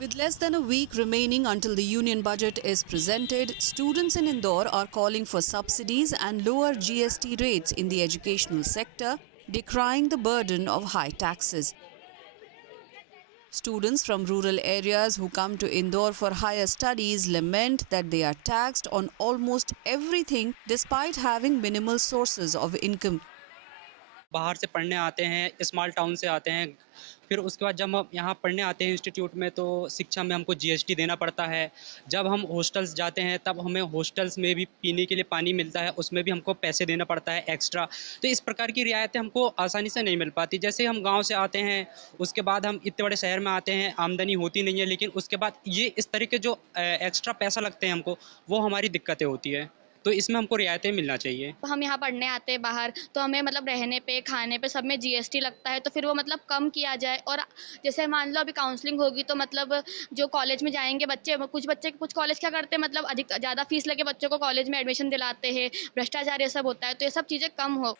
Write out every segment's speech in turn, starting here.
With less than a week remaining until the union budget is presented, students in Indore are calling for subsidies and lower GST rates in the educational sector, decrying the burden of high taxes. Students from rural areas who come to Indore for higher studies lament that they are taxed on almost everything despite having minimal sources of income. बाहर से पढ़ने आते हैं, small town से आते हैं, फिर उसके बाद जब हम यहाँ पढ़ने आते हैं इंस्टीट्यूट में तो शिक्षा में हमको जीएसटी देना पड़ता है। जब हम हॉस्टल्स जाते हैं तब हमें हॉस्टल्स में भी पीने के लिए पानी मिलता है, उसमें भी हमको पैसे देना पड़ता है एक्स्ट्रा। तो इस प्रकार की रियायतें हमको आसानी से नहीं मिल पाती। जैसे हम गाँव से आते हैं, उसके बाद हम इतने बड़े शहर में आते हैं, आमदनी होती नहीं है, लेकिन उसके बाद ये इस तरह के जो एक्स्ट्रा पैसा लगते हैं हमको, वो हमारी दिक्कतें होती है। तो इसमें हमको रियायतें मिलना चाहिए। हम यहाँ पढ़ने आते हैं बाहर, तो हमें मतलब रहने पे, खाने पे सब में जीएसटी लगता है, तो फिर वो मतलब कम किया जाए। और जैसे मान लो अभी काउंसलिंग होगी तो मतलब जो कॉलेज में जाएंगे बच्चे, कुछ कॉलेज क्या करते हैं, मतलब अधिक ज़्यादा फीस लेके बच्चों को कॉलेज में एडमिशन दिलाते हैं, भ्रष्टाचार ये सब होता है, तो ये सब चीज़ें कम हो।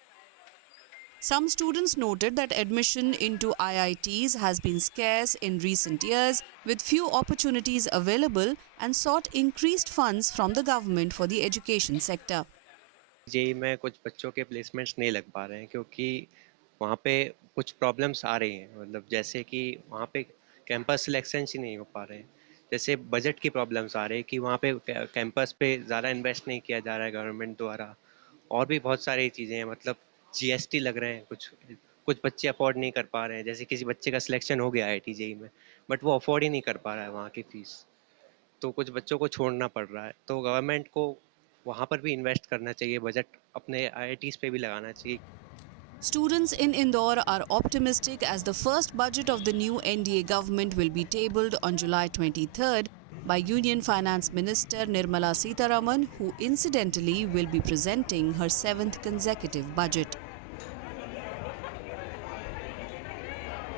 Some students noted that admission into IITs has been scarce in recent years, with few opportunities available, and sought increased funds from the government for the education sector. JE में कुछ बच्चों के प्लेसमेंट्स नहीं लग पा रहे हैं क्योंकि वहाँ पे कुछ प्रॉब्लम्स आ रही हैं, मतलब जैसे कि वहाँ पे कैंपस सिलेक्शन ही नहीं हो पा रहे हैं। जैसे बजट की प्रॉब्लम्स आ रही है कि वहाँ पे कैंपस पे ज़्यादा इन्वेस्ट नहीं किया जा रहा है गवर्नमेंट द्वारा। और भी बहुत सारी चीज़ें हैं, मतलब जीएसटी लग रहे हैं, कुछ कुछ बच्चे अफोर्ड नहीं कर पा रहे हैं। जैसे किसी बच्चे का सिलेक्शन हो गया आईआईटी जेई में, बट वो अफोर्ड ही नहीं कर पा रहा है वहाँ की फ़ीस, तो कुछ बच्चों को छोड़ना पड़ रहा है। तो गवर्नमेंट को वहाँ पर भी इन्वेस्ट करना चाहिए, बजट अपने आईआईटीज़ पे भी लगाना चाहिए। Students in Indore are optimistic as the first budget of the new NDA government will be tabled on July 23rd by Union Finance Minister Nirmala Sitharaman, who incidentally will be presenting her 7th consecutive budget.